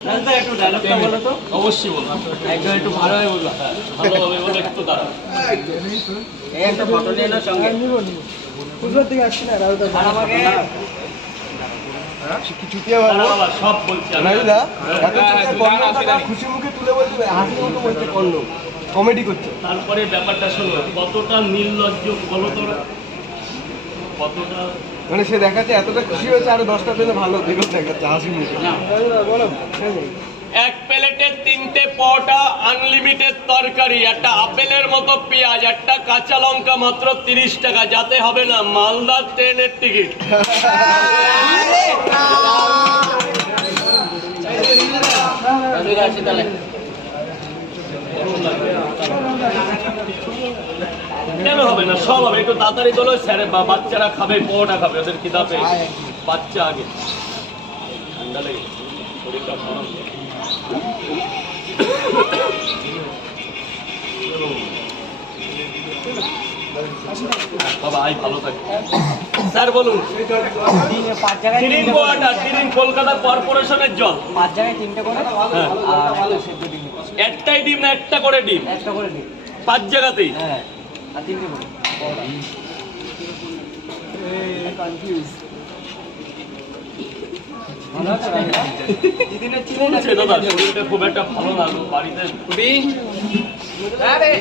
একটু ডায়লগটা বলো তো। অবশ্যই বলবো, একদম একটু ভালোভাবে বলবো। ভালোভাবে বলো, একটু দাঁড়াও। এই একটা ফটো নিয়ে নাও সঙ্গে। পুজোর দিকে আসছি না রাহুল আর আমাকে বাবা, সব বলছি আমি। খুশি মুখে তুলে বলতে হাসি মতো বলতে কর্ণ কমেডি করছে। তারপরে ব্যাপারটা শোনো, কতটা নির্লজ্জ বলো তোরা, কতটা মানে সে দেখাচ্ছে এতটা খুশি হয়েছে, আরো 10টা পেলে ভালো দেখো দেখাচ্ছে হাসি মুখে। বলো এক প্লেটে 3টে পরোটা, আনলিমিটেড তরকারি, একটা আপেলের মতো পেঁয়াজ, একটা কাঁচা লঙ্কা, মাত্র 30 টাকা। যাতে হবে না মালদার ট্রেনের টিকিট। কেন হবে না, সব হবে। একটু তাড়াতাড়ি চলো, স্যার বা বাচ্চারা খাবে, পরোটা খাবে, ওদের খিদা পেয়ে গেছে। বাচ্চা আগে, ঠান্ডা লেগে শরীরটা গরম। বাবা আই ভালো থাকে। স্যার বলুন। 5 জায়গায় ড্রিঙ্ক ওয়াটার, ড্রিঙ্ক কলকাতা কর্পোরেশনের জল। 5 জায়গায় 3টে করে হ্যাঁ। আর একটা সেদ্ধ ডিম। একটাই ডিম না একটা করে ডিম? একটা করে ডিম। 5 জায়গাতেই। হ্যাঁ। আর 3টে করে। কনফিউজ। ভালো আছে ভাইয়া? দিদিনের ছিল না চলছে দাদা, শরীরটা খুব একটা ভালো না, বাড়িতে আরে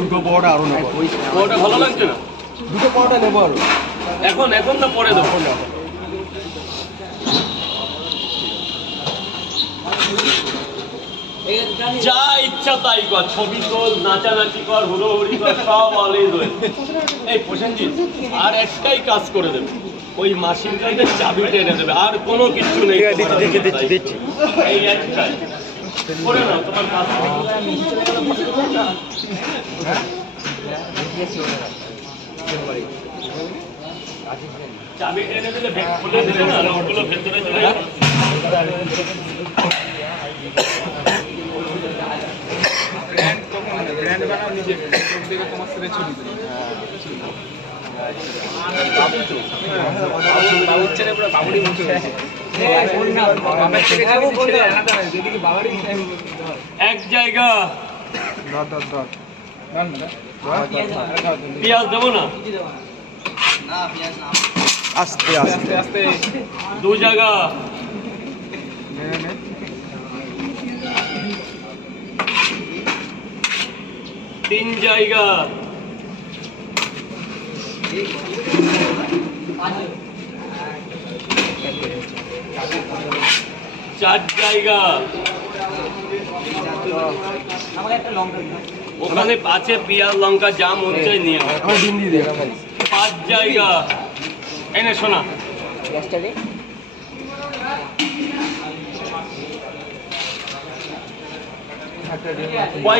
দুটো পরোটা আরো নেবো, ওটা ভালো লাগছে না। দুটো পরোটা নেবো আরো। এখন না পরে দেবো? যা ইচ্ছা তাই কর, ছবি তোল, নাচানাচি কর, হুড়োহুড়ি কর, সব অলওয়েজ ওয়েল। এই প্রসেনজিৎ আর একটাই কাজ করে দেবে, ওই মাসির কাছে চাবিটা এনে দেবে, আর কোনো কিছু নেই। দিচ্ছি এই একটাই করে নাও তোমার কাজ। চাবিটা এনে দিলে ব্যাগ খুলে দেবে না, ওগুলো ভেতরে চলে যাবে। এক জায়গা পেঁয়াজ দেবো না? আস্তে আস্তে আস্তে 2 জায়গা 3 জায়গা 4 জায়গা। আমাকে একটা লঙ্কা দিন। ওখানে আছে পেঁয়াজ লঙ্কা, যা মন চাই নিয়ে নাও। আমার ডিম দিয়ে দিও। 5 জায়গা এনে শোনা। গ্যাসটা দে।